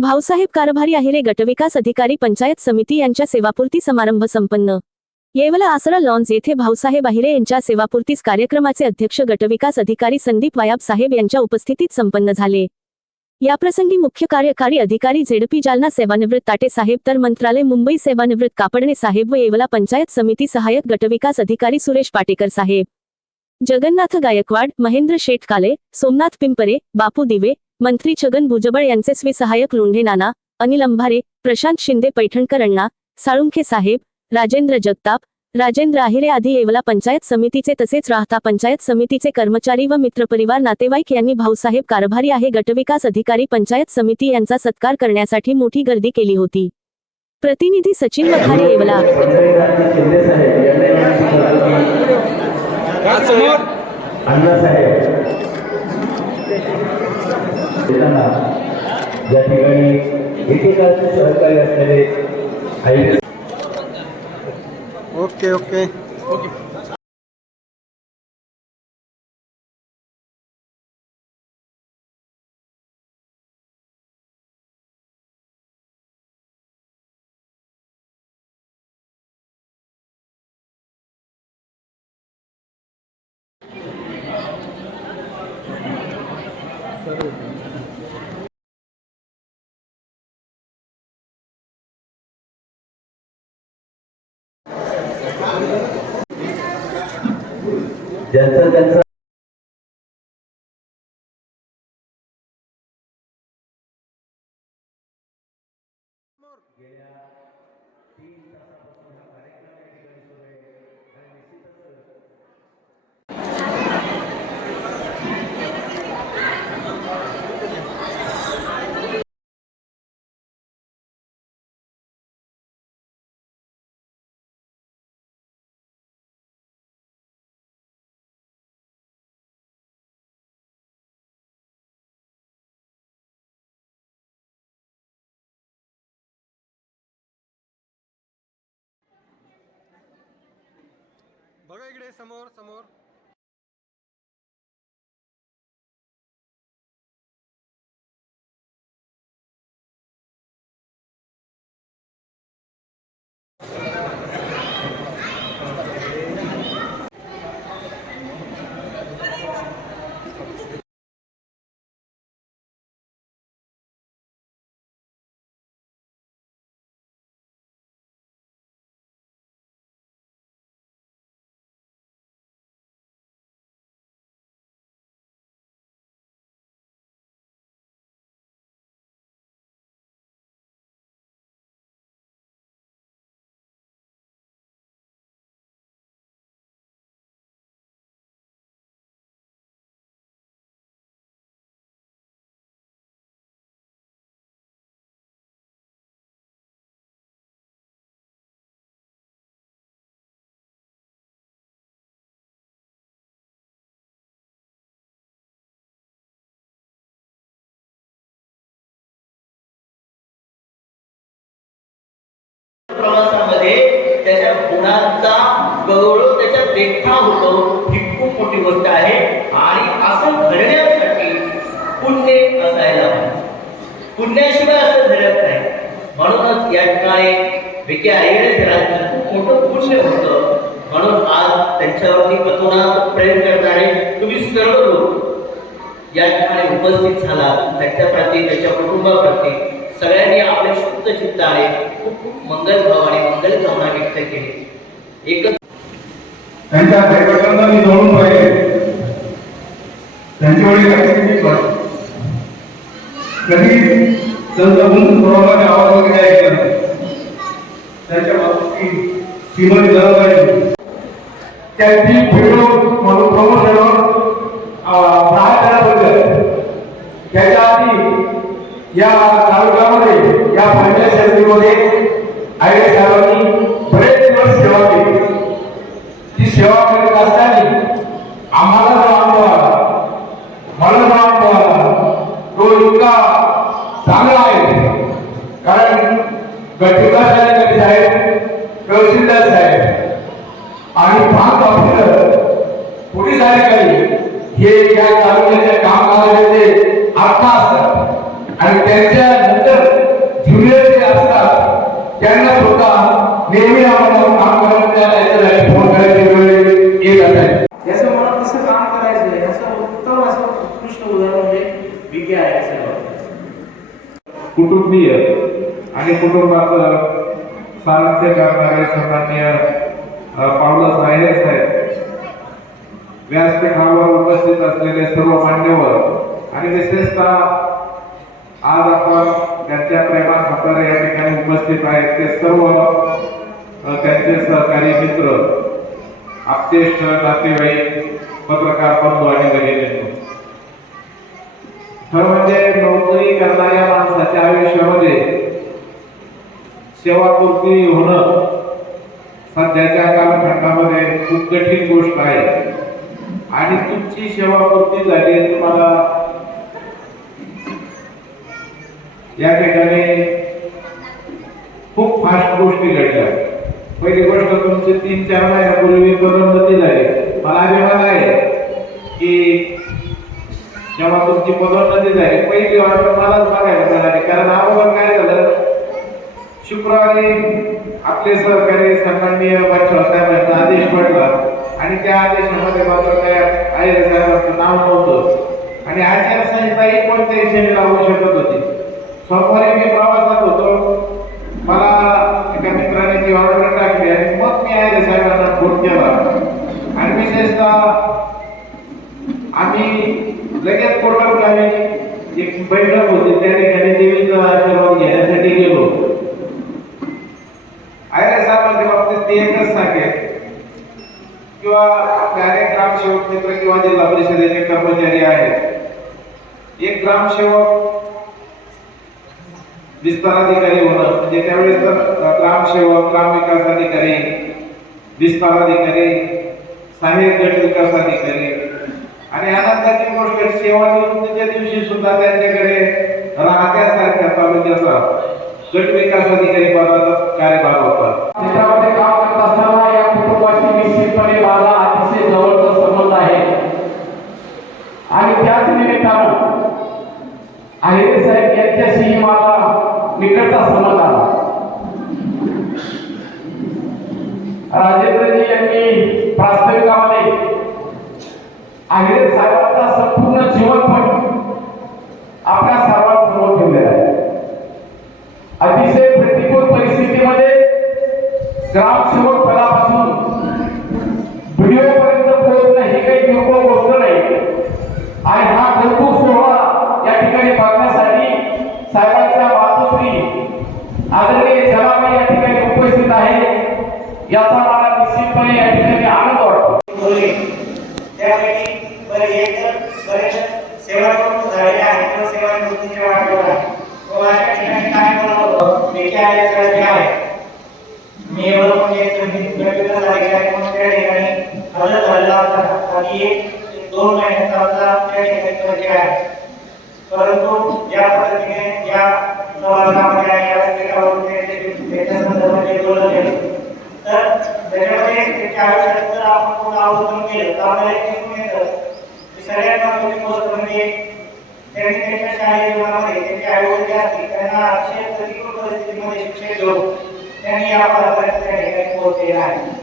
भाऊसाहेब कारभारी अहिरे गटविकास अधिकारी पंचायत समिती यांच्या सेवापूर्ती समारंभ संपन्न. येवला आसरा लॉन्स येथे भाऊसाहेब अहिरे यांच्या सेवापूर्तीस कार्यक्रमाचे अध्यक्ष गटविकास अधिकारी संदीप वायाब साहेब यांच्या उपस्थितीत संपन्न झाले. याप्रसंगी मुख्य कार्यकारी अधिकारी झेडपी जालना सेवानिवृत्त ताटे साहेब तर मंत्रालय मुंबई सेवानिवृत्त कापडणे साहेब व येवला पंचायत समिती सहाय्यक गटविकास अधिकारी सुरेश पाटेकर साहेब. जगन्नाथ गायकवाड महेंद्र शेटकाले सोमनाथ पिंपरे बापू दिवे मंत्री छगन भुजबळ यांचे स्वी सहाय्यक लोंढे नाना अनिल अंभारे प्रशांत शिंदे पैठणकर अण्णा साळुंखे साहेब राजेंद्र जगताप राजेंद्र आहिरे आदी येवला पंचायत समितीचे तसेच राहता पंचायत समितीचे कर्मचारी व मित्रपरिवार नातेवाईक यांनी भाऊसाहेब कारभारी आहे गटविकास अधिकारी पंचायत समिती यांचा सत्कार करण्यासाठी मोठी गर्दी केली होती. प्रतिनिधी सचिन वखारे येवला शिंदे साहेब यांनी अण्णासाहेब देताना या ठिकाणी एकेकाचे सहकार्य असलेले आई ओके ओके. ज्यांचं त्यांचं समोर समोर. प्रवासामध्ये त्याच्या गुणांचा गौरव त्याच्या देखा होतो. ही खूप मोठी गोष्ट आहे. आणि असं घडण्यासाठी पुण्य असायला पाहिजे. पुण्याशिवाय असं घडत नाही. म्हणूनच या ठिकाणी विखे आयडे सरांचं खूप मोठं पुण्य होतं. म्हणून आज त्यांच्यावरती पतोनात प्रेम करणारे तुम्ही सर्व लोक या ठिकाणी उपस्थित झाला त्याच्याप्रती त्याच्या कुटुंबाप्रती. सगळ्यांनी आपले शुद्ध चित्ताने खूप खूप मंगल भाव आणि मंगल भावना व्यक्त केली. एकच त्यांच्या बैठकांना मी जोडून पाहिले त्यांचे वडील कधी त्यांचा मुख आवाज वगैरे ऐकला नाही. त्यांच्या बाबतीत श्रीमती पाहिजे. त्यांची व्हिडिओ म्हणून प्रमोशनवर प्रार्थनाबद्दल त्याच्या आधी या मध्ये या पहिल्या समितीमध्ये आय एस साहेबांनी बरेच दिवस सेवा केली. ती सेवा करीत असताना आम्हाला जो अनुभव आला मला जो अनुभव आला तो इतका चांगला आहे. कारण गटविकास अधिकारी साहेब तहसीलदार साहेब आणि प्रांत ऑफिसर पोलीस अधिकारी हे या तालुक्याच्या कामकाजाचे आत्मा असतात. आणि त्यांच्या नेहमी आम्हाला काम करायचं फोन करायचे वेळ येत असायचे. याचं मला कसं काम करायचं आहे याचं उत्तम असं उत्कृष्ट उदाहरण म्हणजे विके आहे साहेब कुटुंबीय आणि कुटुंबाचं सारथ्य करणारे सन्मान्य अ, पावलं साहेब व्यासपीठावर उपस्थित असलेले सर्व मान्यवर आणि विशेषतः आज आपण त्यांच्या प्रेमात खातर या ठिकाणी उपस्थित आहेत. ते सर्व त्यांचे सहकारी मित्र आपतेष्ट नातेवाईक पत्रकार बंधू आणि भगिनींनो खरं म्हणजे नोकरी करणाऱ्या माणसाच्या आयुष्यामध्ये सेवापूर्ती होणं सध्याच्या कालखंडामध्ये खूप कठीण गोष्ट आहे. आणि तुमची सेवापूर्ती झाली तुम्हाला या ठिकाणी खूप फास्ट गोष्ट पहिली गोष्ट तुमची तीन चार महिन्यापूर्वी पदोन्नती झाली मला अभिमान आहे की जेव्हा तुमची पदोन्नती झाली पहिली ऑर्डर मलाच बघायला मिळाली. कारण अगोदर काय झालं? शुक्रवारी आपले सहकारी सन्माननीय बच्चाव साहेबांचा आदेश पडला. आणि त्या आदेशामध्ये मात्र काय आयर साहेबांचं नाव नव्हतं. आणि आचारसंहिता एक कोणत्याही क्षणी लागू शकत होती. सोमवारी मी प्रवासात होतो. मला एका मित्राने ती ऑर्डर न्यायालय साहेबांना फोन केला. आणि विशेषतः आम्ही लगेच कोल्हापूर एक बैठक होती त्या ठिकाणी देवीचा आशीर्वाद घेण्यासाठी गेलो. आयरे साहेबांच्या बाबतीत ते एकच सांगेल. किंवा आपले अनेक ग्रामसेवक मित्र किंवा जिल्हा परिषदेचे कर्मचारी आहेत. एक ग्रामसेवक विस्ताराधिकारी होणं म्हणजे त्यावेळेस तर ग्रामसेवक ग्रामविकास अधिकारी विस्ताराधिकारी सहाय्यक गट विकास अधिकारी आणि आनंदाची गोष्ट सेवानिवृत्तीच्या दिवशी सुद्धा त्यांच्याकडे राहत्यासारख्या तालुक्याचा गट विकास अधिकारी पदाचा कार्यभार होता. त्याच्यामध्ये काम करत असताना या कुटुंबाशी निश्चितपणे माझा अतिशय जवळचा संबंध आहे. आणि त्याच निमित्तानं आहिरे साहेब यांच्याशीही माझा निकटचा संबंध आला राजेंद्रजी यांनी प्रास्ताविकामध्ये आहिरे साहेबांचा संपूर्ण जीवनपट आपल्या सर्वांसमोर ठेवलेला आहे. अतिशय प्रतिकूल परिस्थितीमध्ये ग्रामसेवक पदापासून व्हिडिओ पर्यंत पोहोचणं हे काही किरकोळ गोष्ट नाही. आणि हा कौतुक सोहळा या ठिकाणी बघण्यासाठी साहेबांच्या मातोश्री आदरणीय जनाबाई याचा मला निश्चितपणे या ठिकाणी आनंद वाटतो त्यापैकी बरे एक बरेच सेवा करून झालेले आहेत किंवा सेवानिवृत्तीच्या वाटेवर आहे तो ठिकाणी काय बोलावं मी काय आहे मी एवढं म्हणजे गटविकास अधिकारी म्हणून त्या ठिकाणी हजर झालेला होता आणि एक दोन महिन्याचा आमचा त्या ठिकाणी परिचय आहे परंतु ज्या पद्धतीने ज्या समाजामध्ये आणि या ते- त्याच्या संदर्भात बोलत तर त्याच्यामध्ये त्याच्या आयुष्यात जर आपण कोण अवलोकन केलं. तर आपल्याला एक दिसून येतं. की सगळ्यात महत्त्वाची गोष्ट म्हणजे त्यांनी त्यांच्या शालेय जीवनामध्ये त्यांचे आई वडील जे असतील त्यांना अतिशय प्रतिकूल परिस्थितीमध्ये शिक्षण देऊन त्यांनी या पर्यंत त्या ठिकाणी पोहोचलेला आहे.